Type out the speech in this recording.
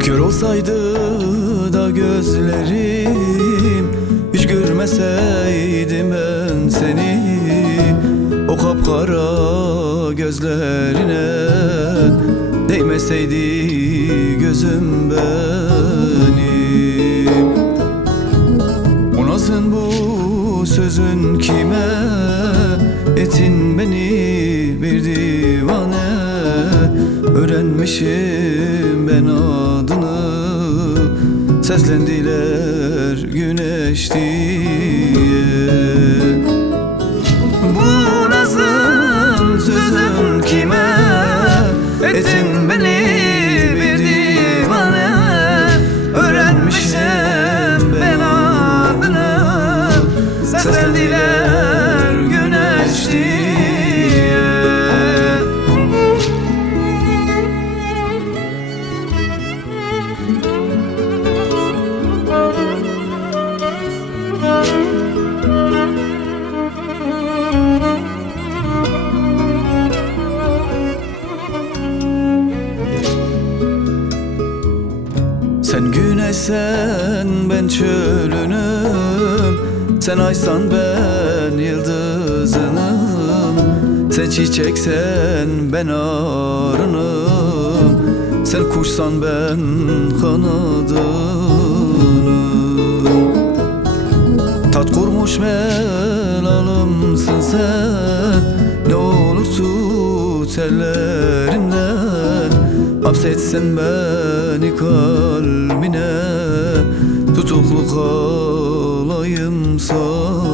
Kör olsaydı da gözlerim, hiç görmeseydim ben seni. O kapkara gözlerine değmeseydi gözüm benim. O nazın bu sözün kime ettin beni bir divane. Öğrenmişim ben adını, seslendiler güneş diye. Bu nazın sözün kime ettin beni bir divane. Öğrenmişim ben adını, seslendiler güneş diye. Sen güneşsen ben çölünüm, sen aysan ben yıldızınım. Sen çiçeksen ben arınım, sen kuşsan ben kanadınım. Tat kurmuş melalımsın sen, ne olur tut ellerinden. Hapsetsen beni kalbine, tutuklu kalayım sana.